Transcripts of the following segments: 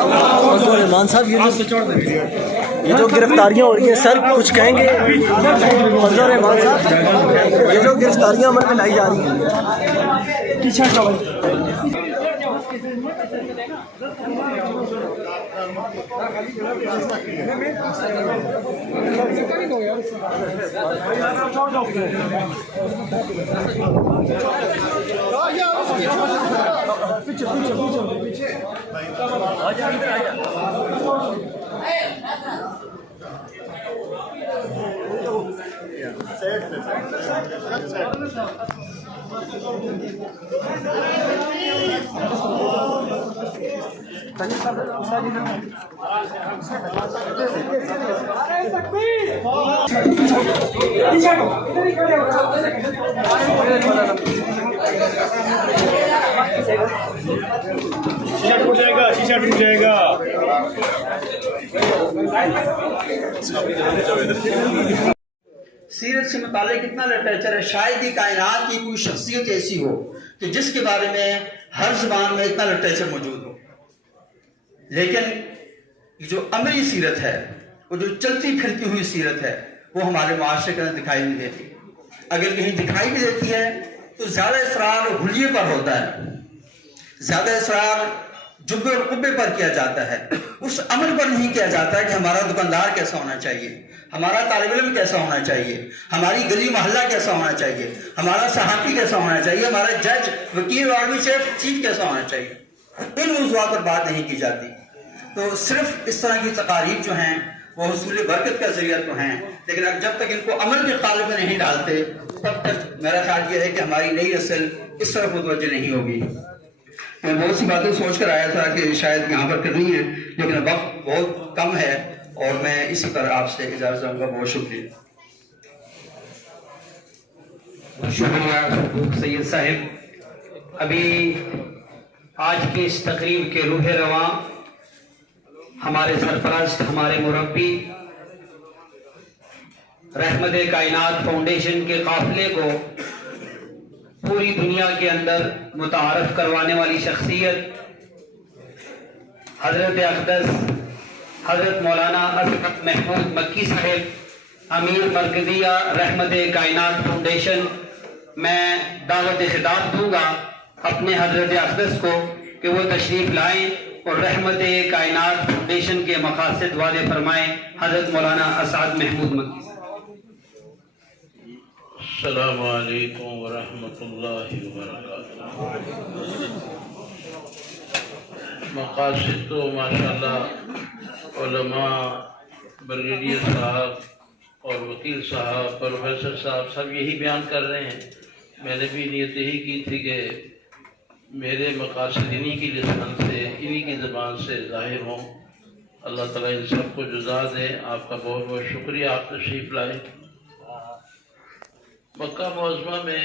रहमान साहब, ये जो गिरफ्तारियाँ हो रही हैं सर, कुछ कहेंगे? फजल रहमान साहब, ये जो गिरफ्तारियाँ अमल में लाई जा रही हैं, शीशा टूट जाएगा, शीशा टूट जाएगा। सीरत से मुतालिक कितना लिटरेचर है, शायद ही कायनात की कोई शख्सियत ऐसी हो कि जिसके बारे में हर जुबान में इतना लिटरेचर मौजूद हो। लेकिन जो अमली सीरत है, वो जो चलती फिरती हुई सीरत है, वो हमारे मुआशरे के अंदर दिखाई नहीं देती। अगर कहीं दिखाई भी देती है तो ज्यादा इसरार हुलिये पर होता है, ज्यादा इसरार जुब्बे और कुब्बे पर किया जाता है, उस अमल पर नहीं किया जाता कि हमारा दुकानदार कैसा होना चाहिए, हमारा तालिब इल्म कैसा होना चाहिए, हमारी गली मोहल्ला कैसा होना चाहिए, हमारा सहाफ़ी कैसा होना चाहिए, हमारा जज, वकील, आर्मी चीफ कैसा होना चाहिए। इन मौज़ूआत पर बात नहीं की जाती। तो सिर्फ इस तरह की तकारीब जो हैं वो हुसूल बरकत का जरिया तो हैं, लेकिन अब जब तक इनको अमल के काबिल में नहीं डालते तब तक मेरा ख्याल यह है कि हमारी नई नस्ल इस तरफ मुतवज्जह नहीं होगी। मैं बहुत सी बातें सोच कर आया था कि शायद यहाँ पर करनी है, लेकिन वक्त बहुत कम है और मैं इसी पर आपसे इजाज़त चाहूँगा। बहुत शुक्रिया। शुक्रिया सैयद साहिब। अभी आज की इस तकरीब के रूह रवां हमारे सरपरस्त, हमारे मुरब्बी, रहमत कायनात फाउंडेशन के काफिले को पूरी दुनिया के अंदर मुतारफ करवाने वाली शख्सियत हजरत अक़दस हजरत मौलाना असद महमूद मक्की साहिब, अमीर मरकजिया रहमत कायनात फाउंडेशन, मैं दावत खिताब दूंगा अपने हजरत अक़दस को कि वो तशरीफ लाएं और रहमत कायनात फाउंडेशन के मकासद वादे फरमाएं। हजरत मौलाना असद महमूद मक्की। अस्सलामु अलैकुम व रहमतुल्लाहि व बरकातुहू। मकासद तो माशाअल्लाह उलमा, ब्रिगेडियर साहब और वकील साहब, प्रोफेसर साहब सब यही बयान कर रहे हैं। मैंने भी नीयत यही की थी कि मेरे मकासद इन्हीं की लिसान से, इन्हीं की ज़बान से ज़ाहिर हों। अल्लाह ताला इन सबको जुज़ा दे। आपका बहुत बहुत शुक्रिया, आप तशरीफ़ लाए। मक्का मुअज़्ज़मा में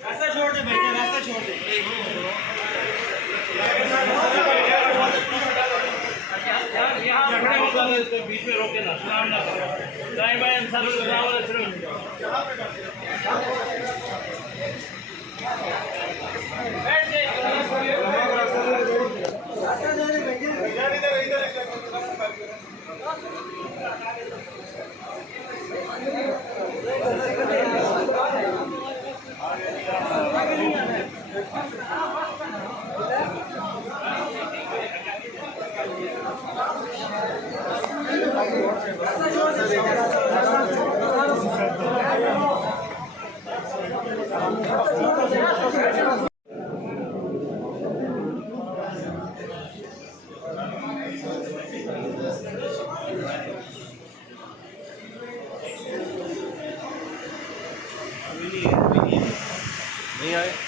रास्ता छोड़ दे भैया, रास्ता छोड़ दे। बीच में रोके ना, सलाम ना करो। दाएं बाएं सब सलाम वाले शुरू हो जाओ। बैठ जाइए। नहीं आए।